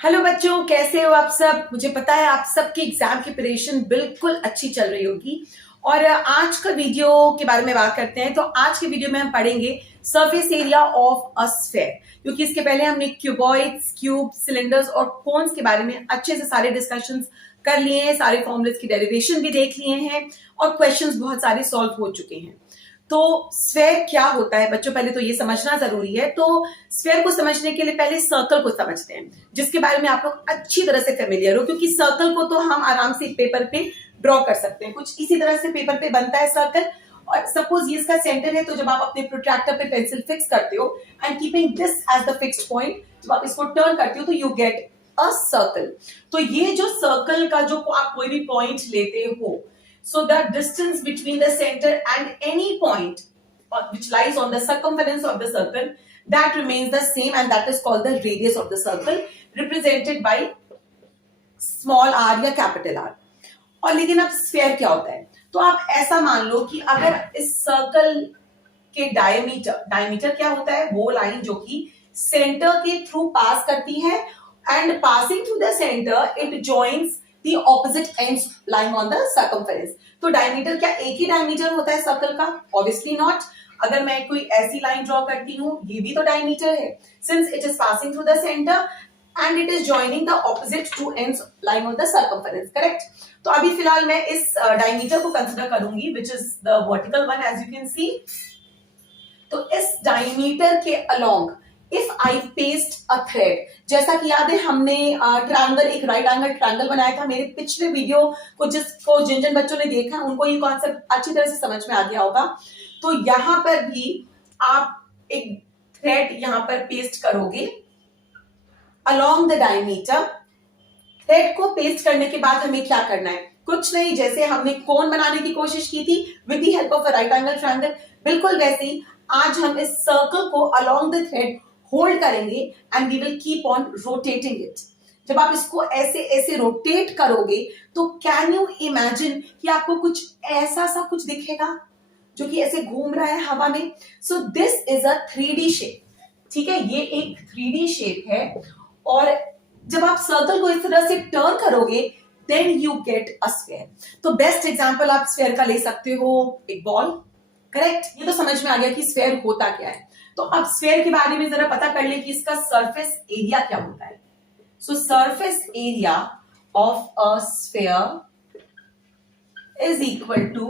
Hello बच्चों, कैसे हो आप सब। मुझे पता है आप सबकी एग्जाम की प्रिपरेशन बिल्कुल अच्छी चल रही होगी। और आज का वीडियो के बारे में बात करते हैं। तो आज के वीडियो में हम पढ़ेंगे surface area of a sphere, क्योंकि इसके पहले हमने क्यूबॉइड्स, क्यूब, सिलेंडर्स और कोन्स के बारे में अच्छे से सारे डिस्कशंस कर लिए हैं, सारे फॉर्मूलेस की डेरिवेशन भी देख लिए हैं और क्वेश्चंस बहुत सारे सॉल्व हो चुके हैं। तो स्फेयर क्या होता है बच्चों, पहले तो ये समझना जरूरी है। तो स्फेयर को समझने के लिए पहले सर्कल को समझते हैं, जिसके बारे में आप लोग अच्छी तरह से फेमिलियर हो, क्योंकि सर्कल को तो हम आराम से पेपर पे ड्रॉ कर सकते हैं। कुछ इसी तरह से पेपर पे बनता है सर्कल। और सपोज ये इसका सेंटर है, तो जब आप अपने प्रोट्रैक्टर पे पेंसिल फिक्स करते हो and keeping this as the fixed point, जब आप इसको टर्न करते हो तो यू गेट अ सर्कल। तो ये जो सर्कल का जो आप कोई भी पॉइंट लेते हो, so the distance between the center and any point which lies on the circumference of the circle, that remains the same, and that is called the radius of the circle, represented by small r या capital R। और लेकिन अब sphere क्या होता है, तो आप ऐसा मान लो कि अगर इस सर्कल के डायमीटर क्या होता है, वो लाइन जो कि सेंटर के थ्रू पास करती है and passing through the centre it joins the opposite ends lying on the circumference. तो डायमीटर क्या एक ही डायमीटर होता है सर्कल का? Obviously not. अगर मैं कोई ऐसी लाइन ड्रॉ करती हूं, ये भी तो डायमीटर है, since it is passing through the centre and it is joining the opposite two ends lying on the circumference, correct. तो अभी फिलहाल मैं इस डायमीटर को कंसिडर करूंगी, which is the vertical one, as you can see. तो इस diameter के along if I paste a thread, जैसा कि याद है हमने ट्रायंगल, एक राइट एंगल ट्रायंगल बनाया था मेरे पिछले वीडियो को, जिन जिन बच्चों ने देखा उनको ये कॉन्सेप्ट अच्छी तरह से समझ में आ गया होगा। तो यहां पर भी आप एक थ्रेड यहां पर पेस्ट करोगे अलोंग द डायमीटर। थ्रेड को पेस्ट करने के बाद हमें क्या करना है? कुछ नहीं, जैसे हमने कोन बनाने की कोशिश की थी with the help of a right angle triangle, बिल्कुल वैसे ही आज हम इस सर्कल को अलोंग द थ्रेड होल्ड करेंगे and we will keep on rotating it. जब आप इसको ऐसे ऐसे रोटेट करोगे तो कैन यू इमेजिन कि आपको कुछ ऐसा सा कुछ दिखेगा जो कि ऐसे घूम रहा है हवा में। सो this is a 3D shape, ठीक है, ये एक 3D शेप है। और जब आप सर्कल को इस तरह से टर्न करोगे then you get a sphere. तो बेस्ट एग्जांपल आप स्फेयर का ले सकते हो एक बॉल, करेक्ट। ये तो समझ में आ गया कि स्फेयर होता क्या है। तो अब स्फेयर के बारे में जरा पता कर ले कि इसका सरफेस एरिया क्या होता है। So surface area of a sphere is equal to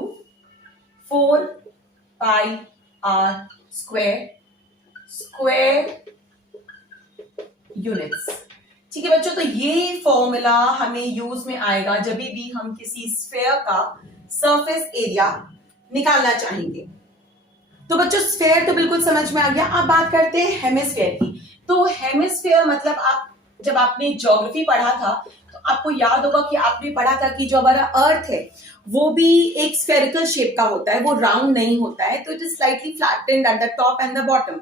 4 pi r square units. ठीक है बच्चों, तो ये फॉर्मूला हमें यूज में आएगा जब भी हम किसी स्फेयर का सरफेस एरिया निकालना चाहेंगे। तो बच्चों स्फेयर तो बिल्कुल समझ में आ गया। अब बात करते हैं हेमिस्फेयर की। तो हेमिस्फेयर मतलब आप जब आपने ज्योग्राफी पढ़ा था तो आपको याद होगा कि आपने पढ़ा था कि जो हमारा अर्थ है वो भी एक स्फेरिकल शेप का होता है, वो राउंड नहीं होता है। तो it is slightly flattened at the top and the bottom.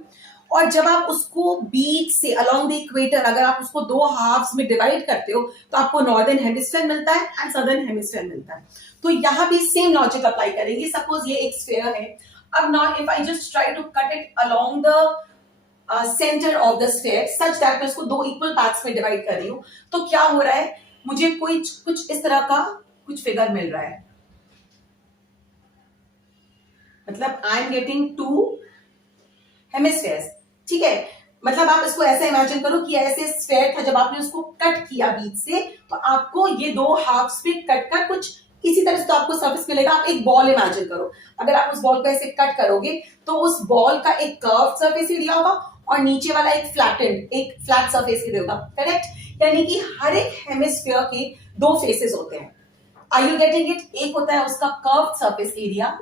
और जब आप उसको बीच से अलोंग द इक्वेटर, अगर आप उसको दो हाफ्स में डिवाइड करते हो तो आपको नॉर्दर्न हेमिस्फेयर मिलता है एंड सदर्न हेमिस्फेयर मिलता है। तो यहां भी सेम लॉजिक अप्लाई करेंगे। सपोज ये एक स्फेयर है। अब now if I just try to cut it along the center of the sphere such that मैं उसको दो equal parts में divide कर रही हूँ, तो क्या हो रहा है, मुझे कोई कुछ इस तरह का कुछ फिगर मिल रहा है। मतलब I am getting two hemispheres, ठीक है। मतलब आप इसको ऐसे इमेजिन करो कि ऐसे स्फेयर था, जब आपने उसको कट किया बीच से तो आपको ये दो हाफ्स में कट कर कुछ इसी तरह से तो आपको सरफेस मिलेगा। आप एक बॉल इमेजिन करो, अगर आप उस बॉल को ऐसे कट करोगे तो उस बॉल का एक कर्व सरफेस एरिया होगा और नीचे वाला एक फ्लैट सरफेस एरिया होगा, करेक्ट। यानी कि हर एक हेमिस्फीयर के दो फेसेस होते हैं। Are you getting it? एक होता है उसका कर्व सरफेस एरिया,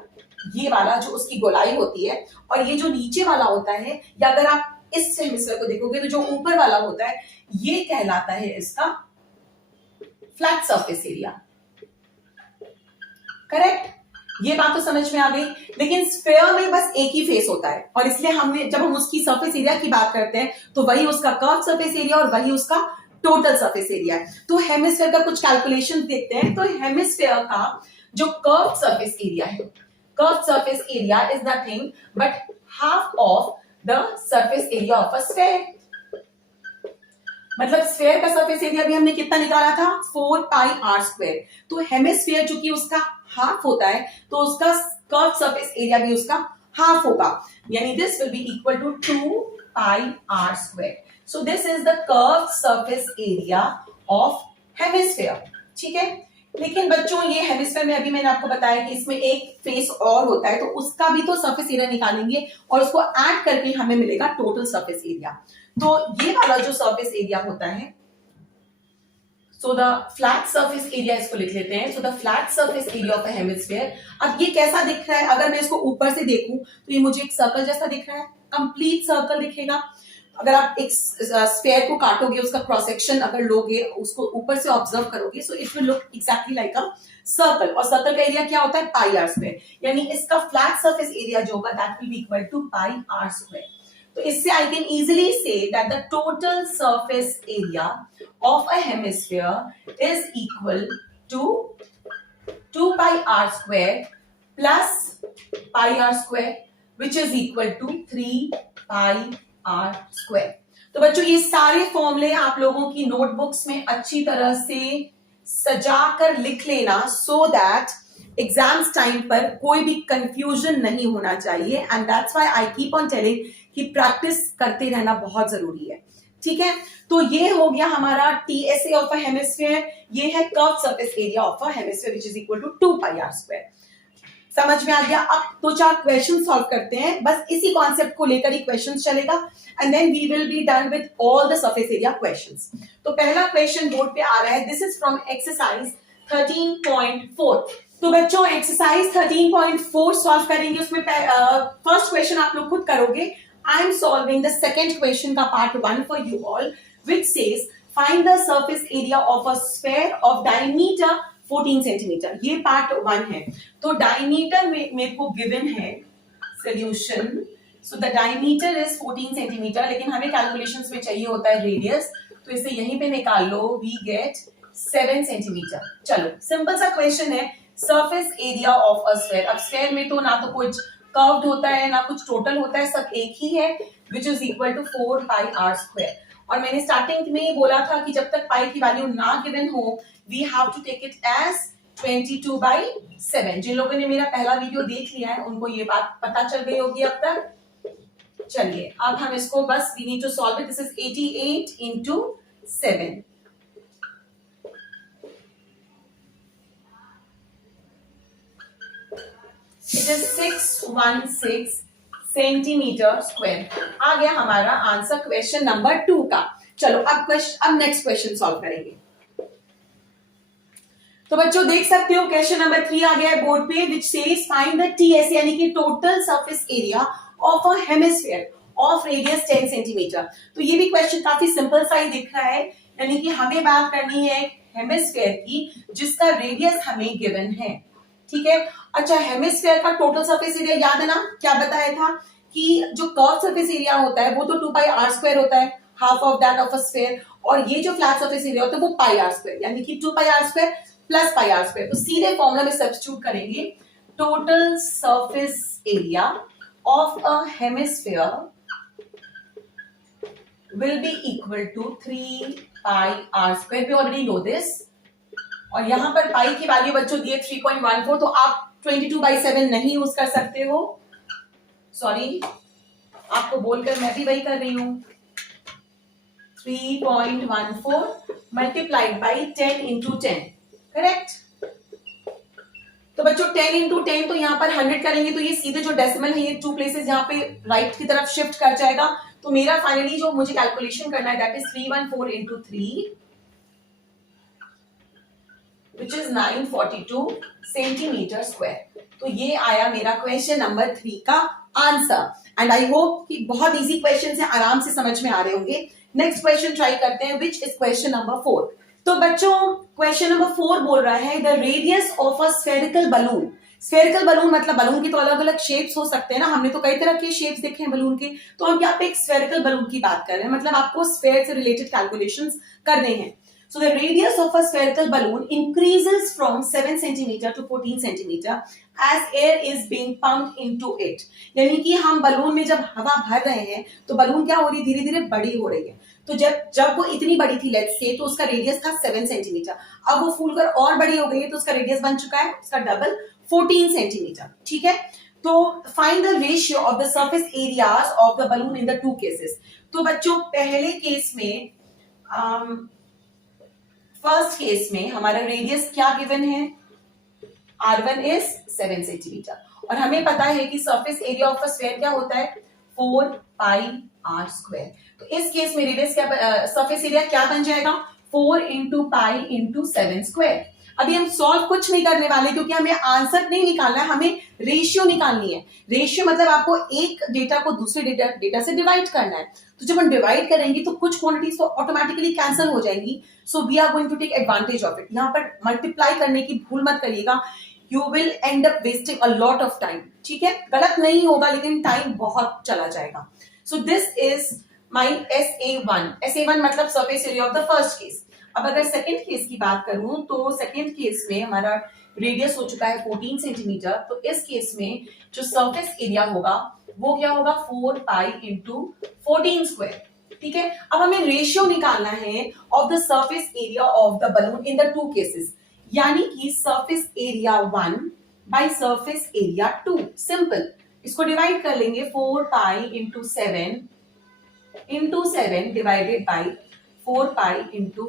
ये वाला जो उसकी गोलाई होती है, और ये जो नीचे वाला होता है, या अगर आप इस हेमिस्फीयर को देखोगे तो जो ऊपर वाला होता है ये कहलाता है इसका फ्लैट सरफेस एरिया, करेक्ट। ये बात तो समझ में आ गई। लेकिन स्फेयर में बस एक ही फेस होता है और इसलिए हमने जब हम उसकी सरफेस एरिया की बात करते हैं तो वही उसका कर्व सरफेस एरिया और वही उसका टोटल सरफेस एरिया है। तो हेमिस्फेयर का कुछ कैलकुलेशन देखते हैं। तो हेमिस्फेयर का जो कर्व सरफेस एरिया है, curve surface area is nothing but half of the surface area of a sphere. मतलब स्फेयर का सरफेस एरिया भी हमने कितना निकाला था 4 पाई आर स्क्वायर। तो हेमिस्फेयर चूंकि उसका हाफ होता है तो उसका कर्व सरफेस एरिया भी उसका हाफ होगा, यानी this will be equal to 2 pi r square. So this is the curve surface area of hemisphere. ठीक है, लेकिन बच्चों ये हेमिस्फेयर में अभी मैंने आपको बताया कि इसमें एक फेस और होता है, तो उसका भी तो सरफेस एरिया निकालेंगे और उसको ऐड करके हमें मिलेगा टोटल सरफेस एरिया। तो ये वाला जो सरफेस एरिया होता है, so the flat surface area इसको लिख लेते हैं। So the flat surface area of a hemisphere. अब ये कैसा दिख रहा है, अगर मैं इसको ऊपर से देखूं तो ये मुझे एक सर्कल जैसा दिख रहा है, कंप्लीट सर्कल दिखेगा। अगर आप एक स्फेयर को काटोगे, उसका क्रॉस सेक्शन अगर लोगे, उसको ऊपर से ऑब्जर्व करोगे, so it will look exactly like a circle. और सर्कल का एरिया क्या होता है पाई आर स्क्वायर, यानी इसका फ्लैट सरफेस एरिया जो होगा that will be equal to pi r square. तो इससे I can easily say that the total surface area of a hemisphere is equal to 2 pi r square plus pi r square which is equal to 3 pi r square. तो बच्चों ये सारे फॉर्मूले आप लोगों की नोटबुक्स में अच्छी तरह से सजाकर लिख लेना, सो दैट एग्जाम्स टाइम पर कोई भी कंफ्यूजन नहीं होना चाहिए। And that's why I keep on telling कि प्रैक्टिस करते रहना बहुत जरूरी है। ठीक है, तो ये हो गया हमारा टीएसए ऑफ अ हेमिस्फीयर, ये है curve surface area of a hemisphere which is equal to 2 pi r square. समझ में आ गया? अब दो चार क्वेश्चन सॉल्व करते हैं, बस इसी कॉन्सेप्ट को लेकर ही क्वेश्चन चलेगा and then we will be done with all the surface area questions. तो पहला क्वेश्चन बोर्ड पे आ रहा है, दिस इज फ्रॉम एक्सरसाइज 13.4। तो बच्चों एक्सरसाइज 13.4 सॉल्व करेंगे, उसमें फर्स्ट क्वेश्चन आप लोग खुद करोगे। I am solving the second question का part 1 for you all which says find the surface area of a sphere of diameter 14 centimetre. ये पार्ट 1 है। तो डायमीटर मेरे को गिवन है solution. So the diameter is 14 centimetre, लेकिन हमें calculations में चाहिए होता है रेडियस, तो इसे यहीं पे निकाल लो, वी गेट 7 सेंटीमीटर। चलो सिंपल सा क्वेश्चन है, surface area of a sphere. अब स्फेयर में तो ना तो कुछ कर्व्ड होता है ना कुछ टोटल होता है, सब एक ही है, which is equal to 4 pi r square. और मैंने स्टार्टिंग में बोला था कि जब तक पाई की वैल्यू ना गिवन हो we have to take it as 22/7। जिन लोगों ने मेरा पहला वीडियो देख लिया है उनको ये बात पता चल गई होगी अब तक। चलिए अब हम इसको बस we need to solve it। This is 88 into 7। It is 616 centimetre square. आ गया हमारा आंसर क्वेश्चन नंबर 2 का। चलो अब नेक्स्ट क्वेश्चन सॉल्व करेंगे। तो बच्चों देख सकते हो क्वेश्चन नंबर 3 आ गया है बोर्ड पे, which says find the TS यानी कि total surface area of a hemisphere of radius 10 centimetre. तो ये भी क्वेश्चन काफी सिंपल सा ही दिख रहा है, यानी कि हमें बात करनी है हेमिस्फीयर की जिसका रेडियस हमें गिवन है। ठीक है, अच्छा हेमिस्फीयर का टोटल सरफेस एरिया याद है ना, क्या बताया था कि जो कर्व सरफेस एरिया होता है वो तो 2 पाई आर स्क्वायर होता है, half of that of a sphere, और ये जो फ्लैट सरफेस एरिया होता है वो पाई आर स्क्वायर, यानी कि 2 pi r square plus pi r square. तो सीधे फॉर्मूला में सब्स्टिट्यूट करेंगे, total surface area of a hemisphere will be equal to 3 pi r square। We already know this। और यहां पर पाई की वैल्यू बच्चों दिए 3.14, तो आप 22/7 नहीं यूज कर सकते हो, सॉरी आपको बोलकर मैं भी वही कर रही हूं। 3.14 मल्टीप्लाइड बाई 10 into 10, करेक्ट। तो बच्चों 10 into 10 तो यहाँ पर 100 करेंगे तो ये सीधे जो डेसिमल है ये 2 प्लेसेस यहाँ पे राइट की तरफ शिफ्ट कर जाएगा। तो मेरा फाइनली जो मुझे कैलकुलेशन करना है that is 314 into 3 which is 942 centimetre square. तो ये आया मेरा क्वेश्चन नंबर 3 का आंसर। एंड आई होप कि बहुत इजी क्वेश्चन है, आराम से समझ में आ रहे होंगे। नेक्स्ट क्वेश्चन ट्राई करते हैं विच इज क्वेश्चन नंबर 4। तो बच्चों क्वेश्चन नंबर 4 बोल रहा है the radius of a spherical balloon. Spherical balloon मतलब बलून की तो अलग अलग शेप्स हो सकते हैं ना, हमने तो कई तरह के शेप्स देखे हैं बलून के, तो हम यहाँ पे एक स्फेरिकल बलून की बात कर रहे हैं, मतलब आपको स्फेयर से रिलेटेड कैलकुलेशंस करने हैं। So the radius of a spherical balloon increases from 7 centimeter to 14 centimeter as air is being pumped into it। यानी कि हम बलून में जब हवा भर रहे हैं तो बलून क्या हो रही है, धीरे धीरे बड़ी हो रही है। तो जब जब वो इतनी बड़ी थी लेट्स से, तो उसका रेडियस था 7 सेंटीमीटर। अब वो फूलकर और बड़ी हो गई है, तो उसका रेडियस बन चुका है उसका डबल 14 सेंटीमीटर। ठीक है, तो find the ratio of the surface areas of the balloon in the two cases. तो बच्चों पहले केस में, फर्स्ट केस में हमारा रेडियस क्या गिवन है, R1 इज 7 सेंटीमीटर, और हमें पता है कि surface area of a sphere क्या होता है 4 पाई r स्क्वायर। तो इस केस में रेडियस क्या, सरफेस एरिया क्या बन जाएगा 4 इंटू पाई इंटू 7 स्क्वायर। अभी हम सॉल्व कुछ नहीं करने वाले, क्योंकि हमें आंसर नहीं निकालना है, हमें रेशियो निकालनी है। रेशियो मतलब आपको एक डेटा को दूसरे डेटा से डिवाइड करना है। तो जब हम डिवाइड करेंगे तो कुछ क्वांटिटीज तो ऑटोमेटिकली कैंसिल हो जाएंगी। So we are going to take advantage of it. यहाँ पर मल्टीप्लाई करने की भूल मत करिएगा, you will end up wasting a lot of time. ठीक है, गलत नहीं होगा लेकिन टाइम बहुत चला जाएगा। सो this is my SA1। SA1 मतलब surface area of the first case. अब अगर सेकेंड केस की बात करूं तो सेकेंड केस में हमारा रेडियस हो चुका है 14 सेंटीमीटर। तो इस केस में जो सरफेस एरिया होगा वो क्या होगा 4 पाई इंटू 14 स्क्वायर। ठीक है, अब हमें रेशियो निकालना है of the surface area of the balloon in the two cases, यानी कि surface area 1 by surface area 2। Simple, इसको डिवाइड कर लेंगे 4 pi into 7 divided by 4 pi into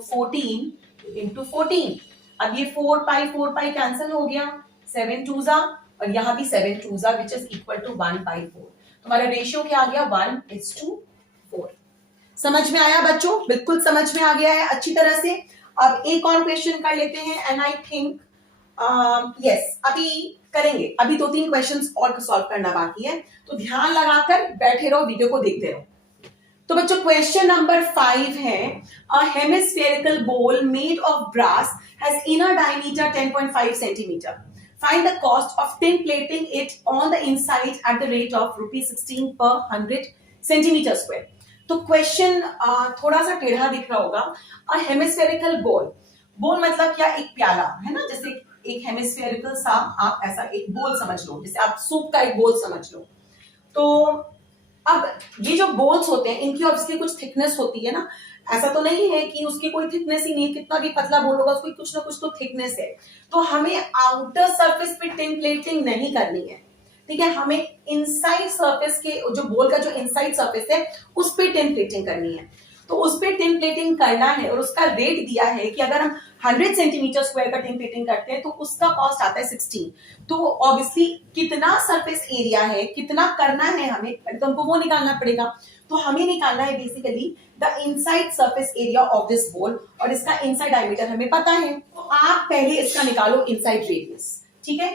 14। अब ये 4 पाई कैंसिल हो गया, 7 टू जा, और यहां भी 7 टू जा, विच इज इक्वल टू 1/4। हमारा रेशियो क्या आ गया 1:4। समझ में आया बच्चों? बिल्कुल समझ में आ गया है अच्छी तरह से। अब एक और क्वेश्चन कर लेते हैं, एंड आई थिंक यस अभी करेंगे, अभी 2-3 क्वेश्चंस और सॉल्व करना बाकी है, तो ध्यान लगाकर बैठे रहो, वीडियो को देखते रहो। तो बच्चों क्वेश्चन नंबर 5 है, a hemispherical bowl made of brass has inner diameter 10.5 centimetre. Find the cost of tin plating it on the inside at the rate of ₹16 per 100 centimetre square. तो क्वेश्चन थोड़ा सा टेढ़ा दिख रहा होगा। अ हेमिस्फेरिकल बोल, बोल मतलब क्या, एक प्याला है ना, जैसे एक हेमिस्फेरिकल सा आप ऐसा एक बोल समझ लो, जैसे आप सूप का एक बोल समझ लो। तो अब ये जो बोल्स होते हैं इनकी ऑब्वियसली कुछ थिकनेस होती है ना, ऐसा तो नहीं है कि उसकी कोई थिकनेस ही नहीं है, कितना भी पतला बोल होगा उसकी कुछ ना कुछ तो थिकनेस है। तो हमें आउटर सरफेस पे tin plating नहीं करनी है, ठीक है, हमें इनसाइड सरफेस के, जो बोल का जो इनसाइड सरफेस है उस पे tin plating करनी है। तो उस पे tin plating करना है, और उसका रेट दिया है कि अगर हम 100 सेंटीमीटर स्क्वायर का tin plating करते हैं तो उसका कॉस्ट आता है 16। तो ऑब्वियसली कितना सरफेस एरिया है, कितना करना है हमें, तो हमको वो निकालना पड़ेगा। तो हमें निकालना है basically the inside surface area of this बोल, और इसका इनसाइड डायमीटर हमें पता है। तो आप पहले इसका निकालो इनसाइड रेडियस। ठीक है,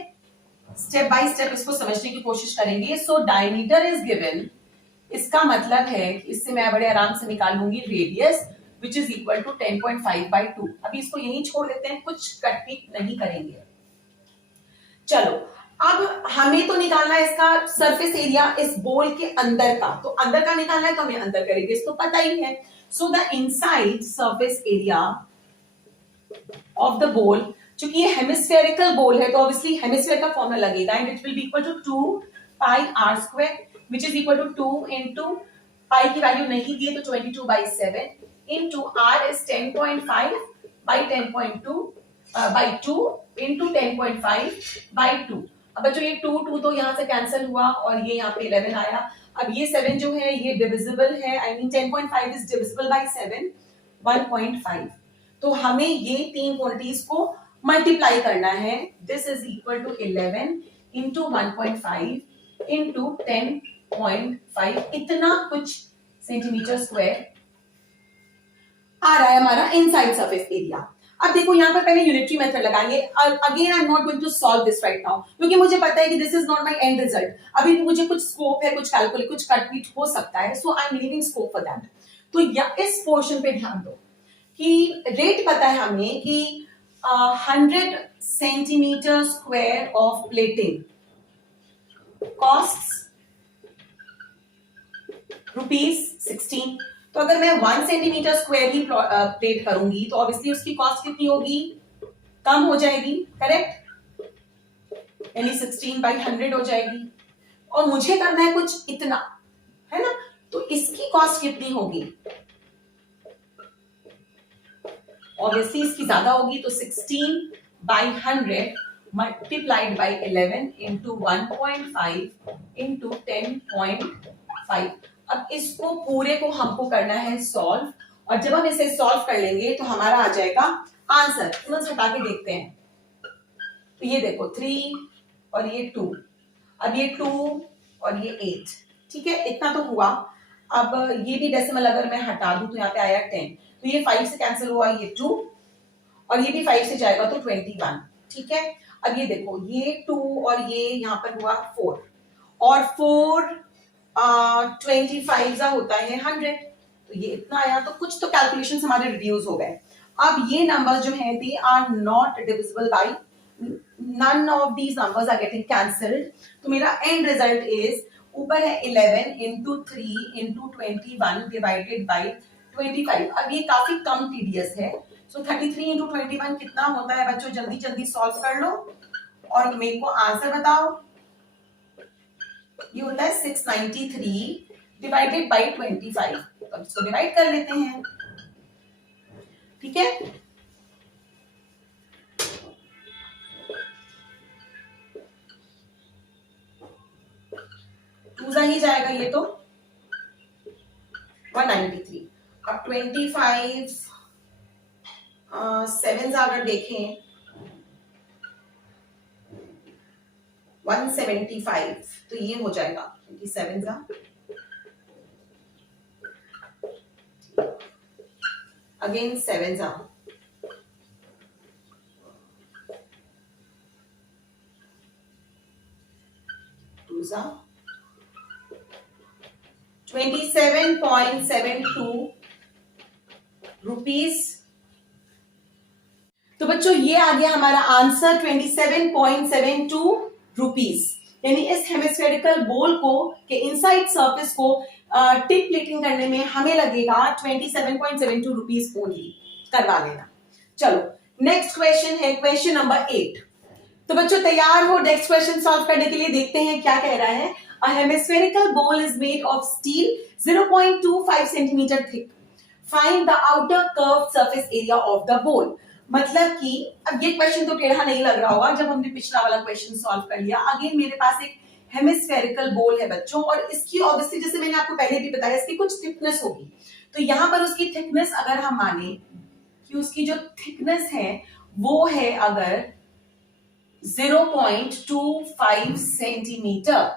स्टेप बाय स्टेप इसको समझने की कोशिश करेंगे। सो डायमीटर इज गिवन, इसका मतलब है कि इससे मैं बड़े आराम से निकाल लूंगी radius which is equal to 10.5/2। अभी इसको यही छोड़ देते हैं, कुछ कटपीट नहीं करेंगे। चलो, अब हमें तो निकालना है इसका सरफेस एरिया इस बोल के अंदर का, तो अंदर का निकालना है तो हमें अंदर का रेडियस तो पता ही है। So the inside surface area of the bowl, चूंकि ये हेमिस्फेरिकल बोल है तो ऑब्वियसली हेमिस्फेयर का फॉर्मूला लगेगा, and it will be equal to 2 pi r square which is equal to 2 into pi की वैल्यू नहीं दी है तो 22/7 into r is 10.5 by 10.2 by 2 into 10.5/2। अब बच्चों ये 2 तो यहाँ से कैंसिल हुआ और ये यहाँ पे 11 आया। अब ये 7 जो है ये डिविजिबल है, I mean 10.5 is divisible by 7, 1.5। तो हमें ये तीन क्वांटिटीज को मल्टीप्लाई करना है। This is equal to 11 into 1.5 into 10.5, इतना कुछ सेंटीमीटर स्क्वायर आ रहा है हमारा इनसाइड सरफेस एरिया। अब देखो यहाँ पर पहले यूनिटरी मेथड लगाएंगे। Again I am not going to solve this right now, क्योंकि मुझे पता है कि this is not my end result. अभी मुझे कुछ स्कोप है, कुछ कैलकुलेट, कुछ कटपीट हो सकता है, so I am leaving scope for that. तो इस पोर्शन पे ध्यान दो कि रेट पता है हमें कि 100 centimetre square of plating cost ₹16। तो अगर मैं 1 सेंटीमीटर स्क्वायर ही प्लेट करूंगी तो ऑब्वियसली उसकी कॉस्ट कितनी होगी, कम हो जाएगी, करेक्ट, यानी 16/100 हो जाएगी। और मुझे करना है कुछ इतना, है ना, तो इसकी कॉस्ट कितनी होगी, ऑब्वियसली इसकी ज्यादा होगी, तो 16/100 मल्टीप्लाइड बाई 11 इंटू 1.5 इंटू 10.5। अब इसको पूरे को हमको करना है सॉल्व, और जब हम इसे सॉल्व कर लेंगे तो हमारा आ जाएगा आंसर। बस हटा के देखते हैं। तो ये देखो 3 और ये 2, अब ये 2 और ये 8, ठीक है, इतना तो हुआ। अब ये भी डेसिमल अगर मैं हटा दूं तो यहाँ पे आया 10, तो ये 5 से कैंसिल हुआ, ये 2 और ये भी 5 से जाएगा तो 21, ठीक है। अब ये देखो ये 2 और ये यहाँ पर हुआ 4, और 4 25 होता है 100, तो ये इतना आया। तो कुछ तो कैलकुलेशन हमारे रिड्यूस हो गए। अब ये नंबर्स जो हैं they are not divisible by, none of these numbers are getting cancelled, तो मेरा एंड रिजल्ट इज ऊपर है 11 इंटू 3 इंटू 21 डिवाइडेड बाई 25। अब ये काफी कम टीडीएस है, सो 33 इंटू 21 कितना होता है बच्चों, जल्दी जल्दी सॉल्व कर लो और मेरे को आंसर बताओ। ये होता है 693 डिवाइडेड बाई 25। तो इसको डिवाइड कर लेते हैं, ठीक है। टू ही जाएगा ये तो 193। अब 25 7 अगर देखें 175, तो ये हो जाएगा 27 अगेन 7 2 27.72 रुपीस। तो बच्चों ये आ गया हमारा आंसर 27.72 रुपीस, यानी इस हेमिस्फेरिकल बोल को के इनसाइड सरफेस को टिप प्लेटिंग करने में हमें लगेगा 27.72 रुपीस ओनली, करवा लेना। चलो नेक्स्ट क्वेश्चन है क्वेश्चन नंबर 8। तो बच्चों तैयार हो नेक्स्ट क्वेश्चन सॉल्व करने के लिए? देखते हैं क्या कह रहा है। A hemispherical bowl is made of steel 0.25 centimeter thick. Find the outer curved surface area of the bowl. मतलब कि अब ये क्वेश्चन तो टेढ़ा नहीं लग रहा होगा जब हमने पिछला वाला क्वेश्चन सॉल्व कर लिया। अगेन मेरे पास एक हेमिस्फेरिकल बोल है बच्चों, और इसकी ऑब्वियसली जैसे मैंने आपको पहले भी बताया इसकी कुछ थिकनेस होगी। तो यहाँ पर उसकी थिकनेस अगर हम माने कि उसकी जो थिकनेस है वो है अगर 0.25 सेंटीमीटर,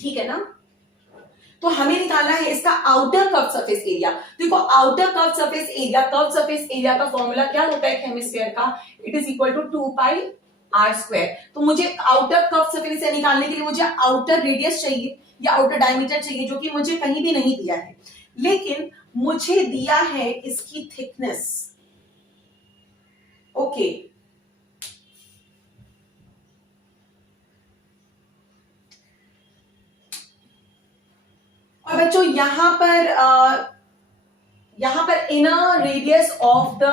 ठीक है ना। तो हमें निकालना है इसका आउटर कर्व सरफेस एरिया। देखो आउटर कर्व सरफेस एरिया का फॉर्मूला क्या होता है हेमिस्फीयर का? It is equal to 2 pi r square. तो मुझे आउटर कर्व सरफेस एरिया निकालने के लिए मुझे आउटर रेडियस चाहिए या आउटर डायमीटर चाहिए, जो कि मुझे कहीं भी नहीं दिया है, लेकिन मुझे दिया है इसकी थिकनेस। ओके और बच्चों यहां पर इनर रेडियस ऑफ द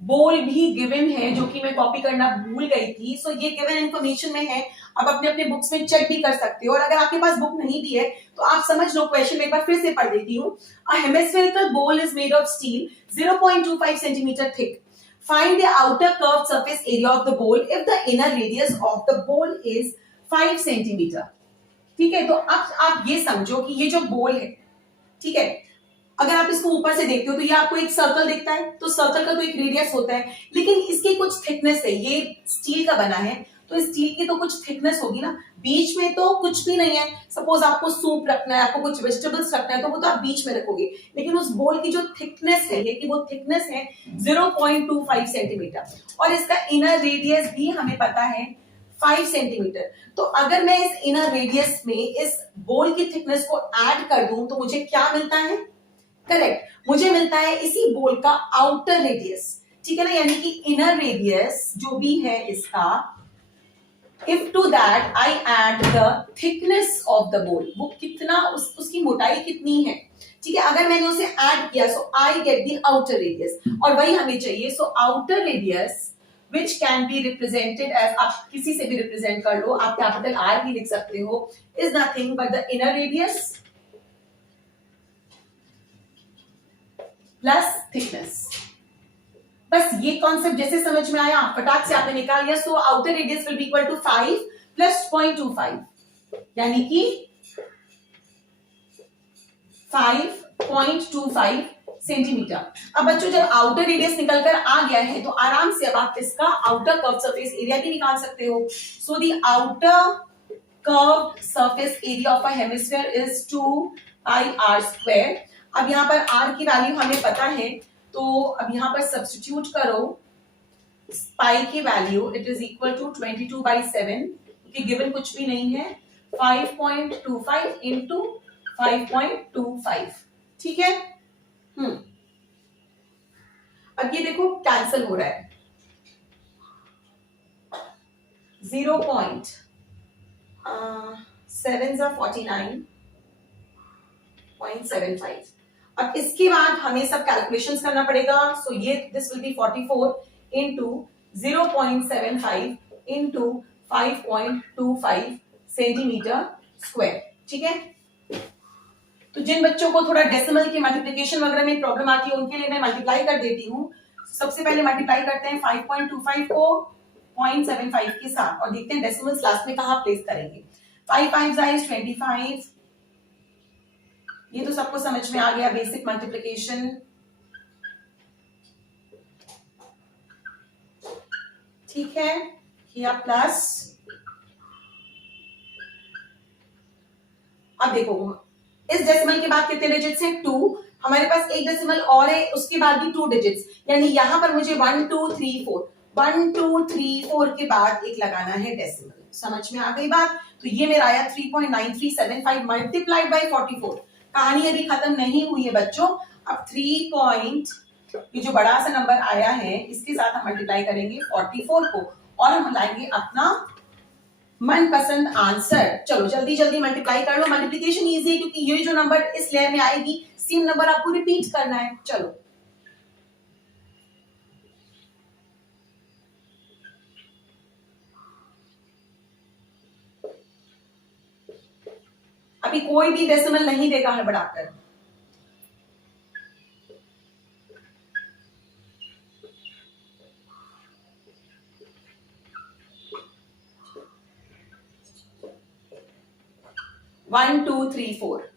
बोल भी गिवन है, जो कि मैं कॉपी करना भूल गई थी। सो ये गिवन इंफॉर्मेशन में है, आप अपने अपने बुक्स में चेक भी कर सकते हो, और अगर आपके पास बुक नहीं भी है तो आप समझ लो क्वेश्चन में एक बार फिर से पढ़ देती हूँ। अ हेमिस्फेरिकल बोल is made of steel 0.25 centimetre thick. Find the outer curved surface area of the bowl if the inner radius of the bowl is 5 centimetre. ठीक है, तो अब आप ये समझो कि ये जो बोल है, ठीक है, अगर आप इसको ऊपर से देखते हो तो ये आपको एक सर्कल दिखता है, तो सर्कल का तो एक रेडियस होता है, लेकिन इसकी कुछ थिकनेस है, ये स्टील का बना है तो स्टील की तो कुछ थिकनेस होगी ना। बीच में तो कुछ भी नहीं है। सपोज आपको सूप रखना है, आपको कुछ वेजिटेबल्स रखना है, तो वो तो आप बीच में रखोगे, लेकिन उस बोल की जो थिकनेस है, ये कि वो थिकनेस है 0.25 सेंटीमीटर, और इसका इनर रेडियस भी हमें पता है 5 सेंटीमीटर। तो अगर मैं इस इनर रेडियस में इस बोल की थिकनेस को ऐड कर दूं तो मुझे क्या मिलता है? करेक्ट, मुझे मिलता है इसी बोल का आउटर रेडियस, ठीक है ना, यानी कि इनर रेडियस जो भी है इसका, if to that I add the thickness of the bowl, वो कितना उसकी मोटाई कितनी है, ठीक है, अगर मैंने उसे ऐड किया so I get the outer radius, और वही हमें चाहिए। So outer radius which can be represented as, आप किसी से भी रिप्रेजेंट कर लो, आप कैपिटल R भी लिख सकते हो, is nothing but the inner radius plus thickness। बस ये कॉन्सेप्ट जैसे समझ में आया, फटाक से आपने निकाल लिया। So outer radius will be equal to 5 plus 0.25, यानी कि 5.25 सेंटीमीटर। अब बच्चों जब आउटर रेडियस निकलकर आ गया है तो आराम से अब आप इसका आउटर कर्व सरफेस एरिया भी निकाल सकते हो। So the outer curve surface area of a hemisphere is 2 pi r square. अब यहाँ पर r की वैल्यू हमें पता है, तो अब यहाँ पर सब्स्टिट्यूट करो पाई की value, it is equal to 22/7, क्योंकि गिवन कुछ भी नहीं है, 5.25 इंटू 5.25, ठीक है। अब ये देखो कैंसिल हो रहा है, 0.7 49.75। अब इसके बाद हमें सब कैलकुलेशंस करना पड़ेगा। सो ये this will B 44 into 0.75 into 5.25 centimetre square, ठीक है। तो जिन बच्चों को थोड़ा डेसिमल की मल्टीप्लिकेशन वगैरह में प्रॉब्लम आती है उनके लिए मैं मल्टीप्लाई कर देती हूँ। सबसे पहले मल्टीप्लाई करते हैं 5.25 को 0.75 के साथ और देखते हैं डेसिमल्स लास्ट में कहां प्लेस करेंगे। 5 5 is 25, ये तो सबको समझ में आ गया, बेसिक मल्टीप्लिकेशन, ठीक है। किया प्लस, अब देखो इस डेसिमल के बाद कितने डिजिट्स हैं, 2, हमारे पास एक डेसिमल और है उसके बाद भी 2 डिजिट्स, यानी यहां पर मुझे 1 2 3 4 1 2 3 4 के बाद एक लगाना है डेसिमल। समझ में आ गई बात। तो ये मेरा आया 3.9375 मल्टीप्लाइड बाय 44। कहानी अभी खत्म नहीं हुई है बच्चों, अब 3 ये जो बड़ा सा नंबर आया है इसके साथ हम मल्टीप्लाई करेंगे 44 को और हम लाएंगे अपना मनपसंद आंसर। चलो जल्दी जल्दी मल्टीप्लाई कर लो, मल्टीप्लिकेशन इजी है क्योंकि ये जो नंबर इस लेयर में आएगी सेम नंबर आपको रिपीट करना है। चलो अभी कोई भी डेसिमल नहीं देगा हड़बड़ाकर। वन टू थ्री फोर,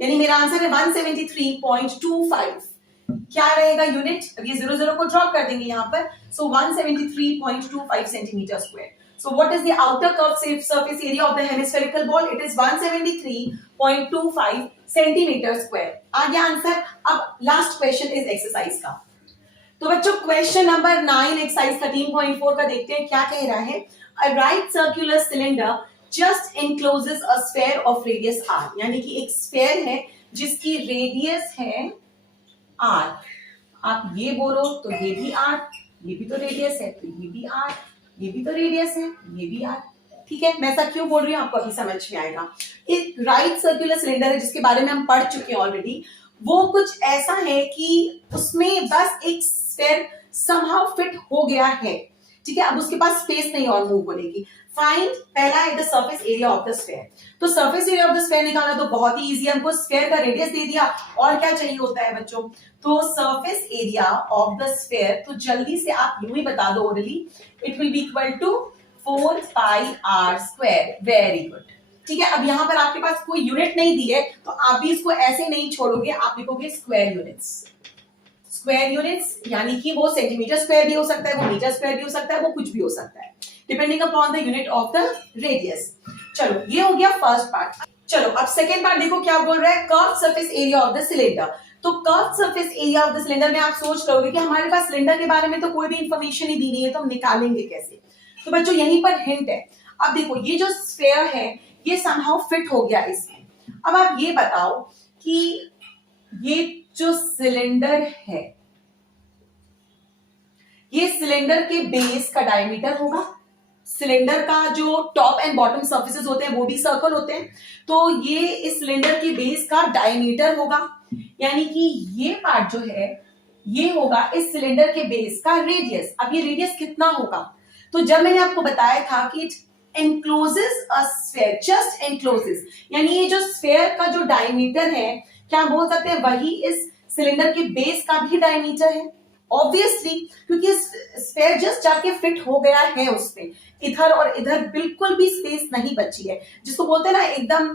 यानी मेरा आंसर है 173.25। क्या रहेगा यूनिट, अब ये 0 को ड्रॉप कर देंगे यहां पर। सो 173.25 centimetre square. So what is the outer curved surface area of the hemispherical ball? It is 173.25 centimeter square. आ गया आंसर। अब लास्ट क्वेश्चन इस एक्सरसाइज का। तो बच्चों क्वेश्चन नंबर 9 एक्सरसाइज 13.4 का देखते हैं क्या कह रहा है। A right circular cylinder just encloses a sphere of radius r, यानी कि एक स्फेयर है जिसकी रेडियस है r। आप ये बोलो तो ये भी r, ये भी तो रेडियस है तो ये भी r, ये भी तो रेडियस है, ये भी r, ठीक है। मैं ऐसा क्यों बोल रही हूँ आपको अभी समझ में आएगा। एक राइट सर्कुलर सिलेंडर है जिसके बारे में हम पढ़ चुके हैं ऑलरेडी। वो कुछ ऐसा है कि उसमें बस एक स्फीयर समहाउ फिट हो गया है, ठीक है। अब उसके पास स्पेस नहीं और मूव होने की। फाइंड, पहला है the surface area of the sphere. तो surface area of the sphere निकालना तो बहुत ही इजी है, हमको स्फीयर का रेडियस दे दिया और क्या चाहिए होता है बच्चों, तो surface area of the sphere. तो जल्दी से आप यूं ही बता दो orally, it will be equal to 4 pi r square. Very good, ठीक है। अब यहां पर आपके पास कोई यूनिट नहीं दी है तो आप भी इसको ऐसे नहीं छोड़ोगे, आप लिखोगे स्क्वायर यूनिट्स। स्क्वायर यूनिट्स यानी कि वो सेंटीमीटर स्क्वायर भी हो सकता है, वो मीटर स्क्वायर भी हो सकता है, वो कुछ भी हो सकता है, depending upon the unit of the radius. चलो ये हो गया फर्स्ट पार्ट। चलो अब सेकेंड पार्ट देखो क्या बोल रहा है, curve surface area of the cylinder. तो curve surface area of the cylinder में आप सोच रहोगे कि हमारे पास सिलेंडर के बारे में तो कोई भी इंफॉर्मेशन ही दी नहीं है तो हम निकालेंगे कैसे। तो बच्चों यहीं पर हिंट है। अब देखो ये जो स्फीयर है ये समहाउ फिट हो गया इसमें। अब आप ये बताओ कि ये जो सिलेंडर है ये सिलेंडर के बेस का डायमीटर होगा। सिलेंडर का जो टॉप एंड बॉटम सर्फेसेस होते हैं वो भी सर्कल होते हैं, तो ये इस सिलेंडर के बेस का डायमीटर होगा, यानी कि ये पार्ट जो है ये होगा इस सिलेंडर के बेस का रेडियस। अब ये रेडियस कितना होगा, तो जब मैंने आपको बताया था कि it encloses a sphere, just encloses, यानी ये जो स्फीयर का जो डायमीटर है क्या बोल सकते हैं, वही इस सिलेंडर के बेस का भी डायमीटर है ऑब्वियसली, क्योंकि स्फीयर जस्ट जाके फिट हो गया है उसमें, इधर और इधर बिल्कुल भी स्पेस नहीं बची है, जिसको बोलते हैं ना एकदम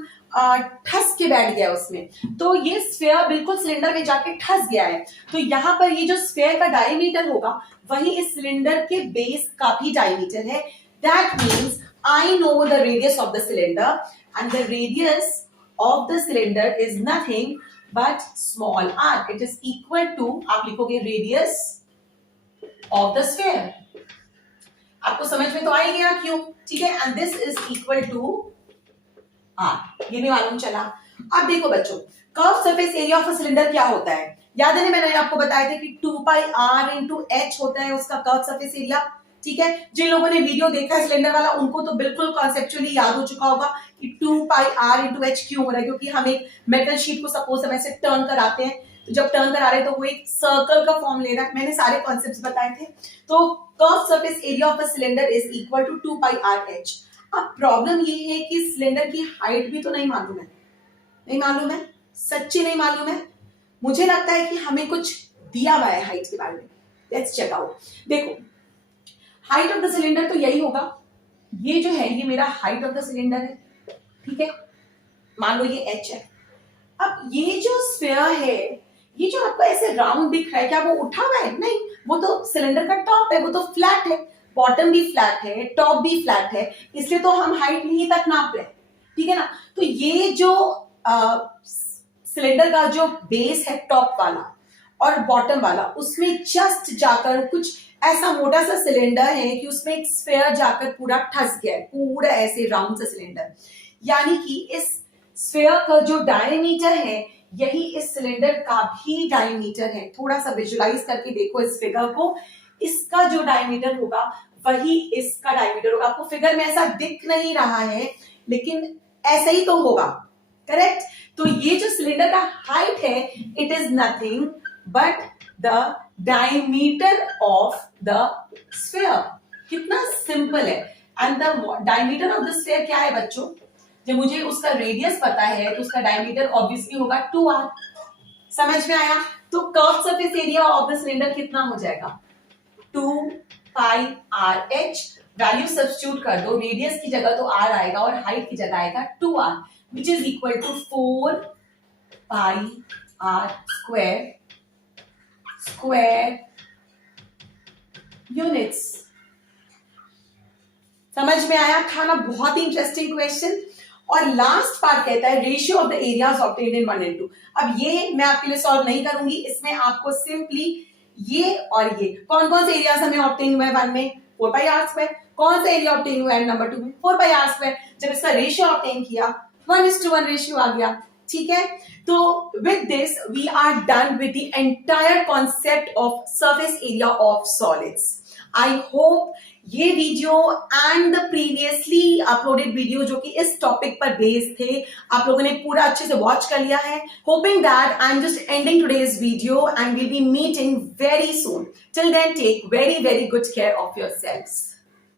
ठस के बैठ गया उसमें। तो ये स्फीयर बिल्कुल सिलेंडर में जाके ठस गया है। तो यहाँ पर ये जो स्फीयर का डायमीटर होगा वही इस सिलेंडर के बेस का भी डायमीटर है। That means I know the radius of the cylinder and the radius of the cylinder is nothing but small r. It is equal to, आप लिखोगे रेडियस ऑफ द स्फीयर। आपको समझ में तो आ ही गया क्यों, ठीक है। And this is equal to r, ये भी मालूम चला। अब देखो बच्चों, curve surface area of a cylinder क्या होता है, याद है ना मैंने आपको बताया था कि 2 पाई r इंटू h होता है उसका कर्व सरफेस एरिया, ठीक है। जिन लोगों ने वीडियो देखा है सिलेंडर वाला उनको तो बिल्कुल कॉन्सेप्चुअली याद हो चुका होगा कि 2 पाई r इंटू h क्यों हो रहा है, क्योंकि हम एक मेटल शीट को सपोज हम ऐसे टर्न कराते हैं, तो जब टर्न करा रहे हैं तो वो एक सर्कल का फॉर्म ले रहा है। मैंने सारे कॉन्सेप्ट्स बताए थे। तो curve surface area of a cylinder is equal to 2 pi r h। अब प्रॉब्लम ये है कि सिलेंडर की हाइट भी तो नहीं मालूम है, नहीं मालूम है, सच्ची नहीं मालूम है। मुझे लगता है कि हमें कुछ दिया हुआ है हाइट के बारे में। Let's check out. देखो, हाइट ऑफ द सिलेंडर तो यही होगा, ये जो है ये मेरा हाइट ऑफ द सिलेंडर है, ठीक है। मान लो ये h है। अब ये जो स्फीयर है, ये जो आपको ऐसे राउंड दिख रहा है, क्या वो उठा हुआ है? नहीं, वो तो सिलेंडर का टॉप है, वो तो फ्लैट है, बॉटम भी फ्लैट है, टॉप भी फ्लैट है, इसलिए तो हम हाइट यहीं तक नाप रहे हैं, ठीक है ना। तो ये जो सिलेंडर का जो बेस है टॉप वाला और बॉटम वाला, उसमें जस्ट जाकर कुछ ऐसा मोटा सा सिलेंडर है कि उसमें एक स्फीयर जाकर पूरा ठस गया है, पूरा ऐसे राउंड सा सिलेंडर। यानी कि इस स्फीयर का जो डायमीटर है यही इस सिलेंडर का भी डायमीटर है। थोड़ा सा विजुलाइज करके देखो इस फिगर को, इसका जो डायमीटर होगा वही इसका डायमीटर होगा। आपको फिगर में ऐसा दिख नहीं रहा है लेकिन ऐसा ही तो होगा, करेक्ट। तो ये जो सिलेंडर का हाइट है it is nothing but the diameter of the sphere. कितना सिंपल है। And the diameter of the sphere क्या है बच्चों, जब मुझे उसका रेडियस पता है तो उसका डायमीटर ऑब्वियसली होगा 2r। समझ में आया। तो curve surface area of the cylinder कितना हो जाएगा, 2 pi r h। Value substitute कर दो, रेडियस की जगह तो r आएगा और हाइट की जगह आएगा 2r, which is equal to 4 pi r square units. समझ में आया था ना, बहुत ही इंटरेस्टिंग क्वेश्चन। और लास्ट पार्ट कहता है ratio of the areas obtained in 1 and 2। अब ये मैं आपके लिए सॉल्व नहीं करूंगी, इसमें आपको सिंपली ये और ये कौन कौन से एरियाज हमें ऑब्टेन हुआ है 1 में 4 पाई r स्क्वायर, कौन सा एरिया ऑब्टेन हुआ है नंबर 2 में 4 पाई r स्क्वायर। जब इसका रेशियो ऑब्टेन किया 1:1 रेशियो आ गया, ठीक है। तो with this we are done with the entire concept of surface area of solids. I hope ये video and the previously uploaded video जो कि इस टॉपिक पर बेस्ड थे, आप लोगों ने पूरा अच्छे से वॉच कर लिया है। Hoping that I am just ending today's video and will be meeting very soon. Till then take very very good care of yourselves.